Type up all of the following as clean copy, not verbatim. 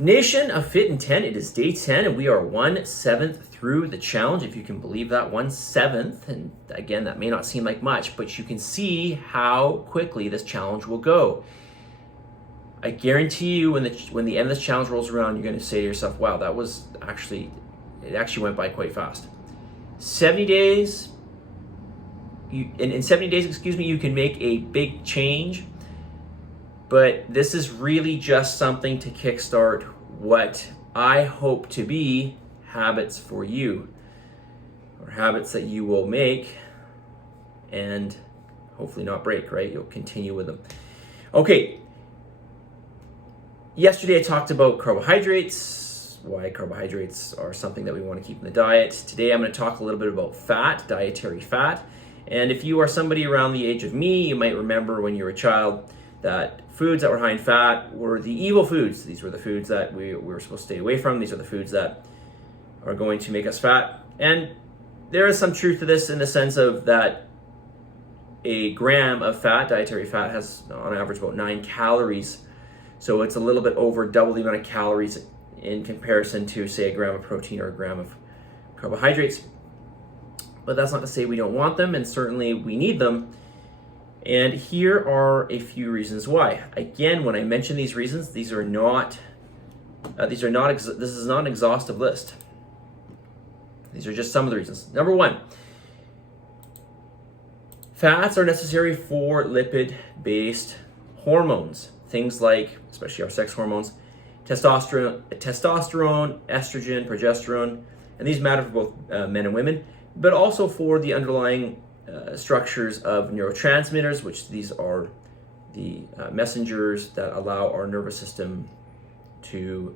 Nation of Fitin10, it is day 10 and we are 1/7 through the challenge, if you can believe that, 1/7. And again, that may not seem like much, but you can see how quickly this challenge will go. I guarantee you when the end of this challenge rolls around, you're going to say to yourself, wow, it actually went by quite fast. 70 days, in 70 days, you can make a big change. But this is really just something to kickstart what I hope to be habits for you, or habits that you will make and hopefully not break, right? You'll continue with them. Okay. Yesterday I talked about carbohydrates, why carbohydrates are something that we want to keep in the diet. Today I'm going to talk a little bit about fat, dietary fat. And if you are somebody around the age of me, you might remember when you were a child that foods that were high in fat were the evil foods. These were the foods that we were supposed to stay away from. These are the foods that are going to make us fat. And there is some truth to this in the sense of that a gram of fat, dietary fat, has on average about 9 calories. So it's a little bit over double the amount of calories in comparison to, say, a gram of protein or a gram of carbohydrates. But that's not to say we don't want them, and certainly we need them. And here are a few reasons why. Again, when I mention these reasons, this is not an exhaustive list. These are just some of the reasons. Number one, fats are necessary for lipid-based hormones. Things like, especially our sex hormones, testosterone, estrogen, progesterone, and these matter for both men and women, but also for the underlying structures of neurotransmitters, which these are the messengers that allow our nervous system to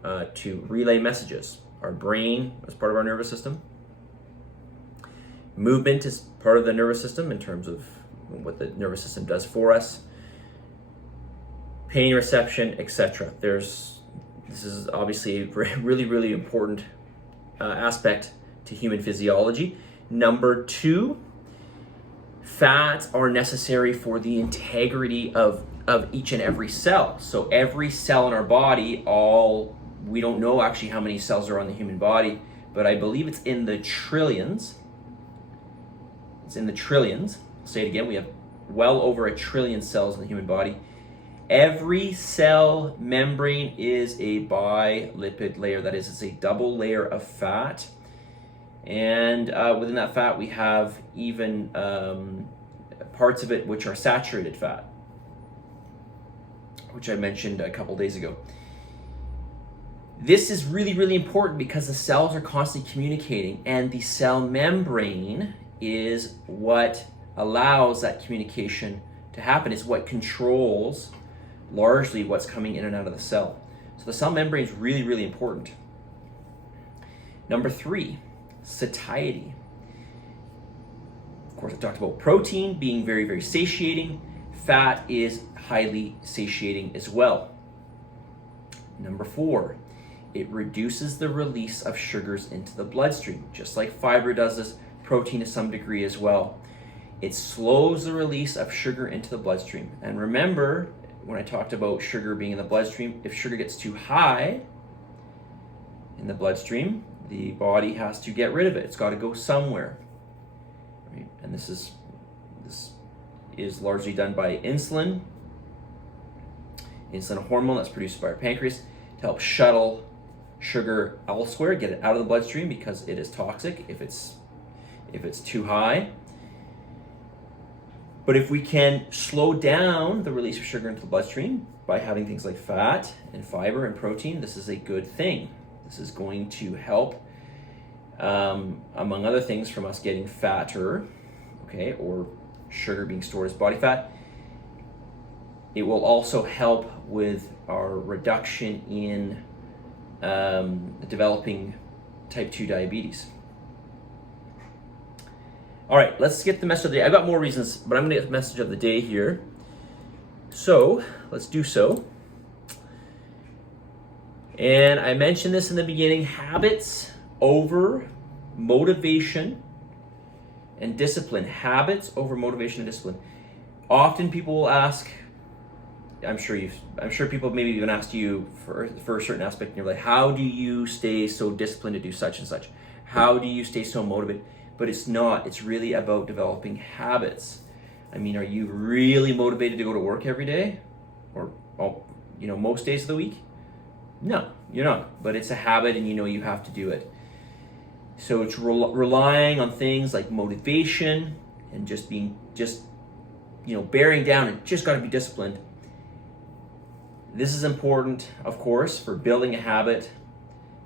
relay messages. Our brain is part of our nervous system. Movement is part of the nervous system in terms of what the nervous system does for us. Pain reception, etc. This is obviously a really, really important aspect to human physiology. Number two, fats are necessary for the integrity of each and every cell. So every cell in our body, we don't know actually how many cells are on the human body, but I believe it's in the trillions. It's in the trillions. I'll say it again, we have well over 1 trillion cells in the human body. Every cell membrane is a bilipid layer. That is, it's a double layer of fat. And within that fat, we have even parts of it which are saturated fat, which I mentioned a couple days ago. This is really, really important because the cells are constantly communicating, and the cell membrane is what allows that communication to happen. It's what controls largely what's coming in and out of the cell. So the cell membrane is really, really important. Number three, satiety. Of course, I talked about protein being very, very satiating. Fat is highly satiating as well. Number four, it reduces the release of sugars into the bloodstream. Just like fiber does this, protein to some degree as well. It slows the release of sugar into the bloodstream. And remember, when I talked about sugar being in the bloodstream, if sugar gets too high in the bloodstream, the body has to get rid of it. It's got to go somewhere, right? And this is largely done by insulin a hormone that's produced by our pancreas to help shuttle sugar elsewhere, get it out of the bloodstream because it is toxic if it's too high. But if we can slow down the release of sugar into the bloodstream by having things like fat and fiber and protein, this is a good thing. This is going to help, among other things, from us getting fatter, okay, or sugar being stored as body fat. It will also help with our reduction in developing type 2 diabetes. All right, let's get the message of the day. I've got more reasons, but I'm going to get the message of the day here. So let's do so. And I mentioned this in the beginning, habits over motivation and discipline. Habits over motivation and discipline. Often people will ask, I'm sure people maybe even asked you for a certain aspect, and you're like, how do you stay so disciplined to do such and such? How do you stay so motivated? But it's not. It's really about developing habits. I mean, are you really motivated to go to work every day, or most days of the week? No, you're not. But it's a habit, and you have to do it. So it's relying on things like motivation and just bearing down and just got to be disciplined. This is important, of course, for building a habit,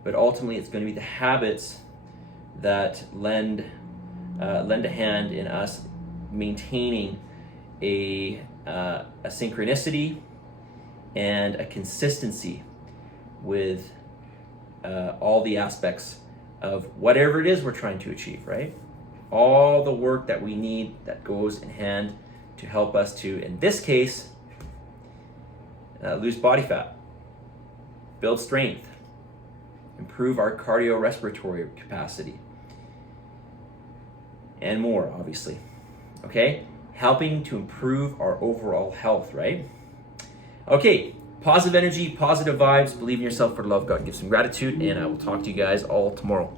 but ultimately it's going to be the habits that lend a hand in us maintaining a synchronicity and a consistency with all the aspects of whatever it is we're trying to achieve, right? All the work that we need that goes in hand to help us to, in this case, lose body fat, build strength, improve our cardiorespiratory capacity, and more, obviously. Okay? Helping to improve our overall health, right? Okay, positive energy, positive vibes, believe in yourself for the love of God, give some gratitude, and I will talk to you guys all tomorrow.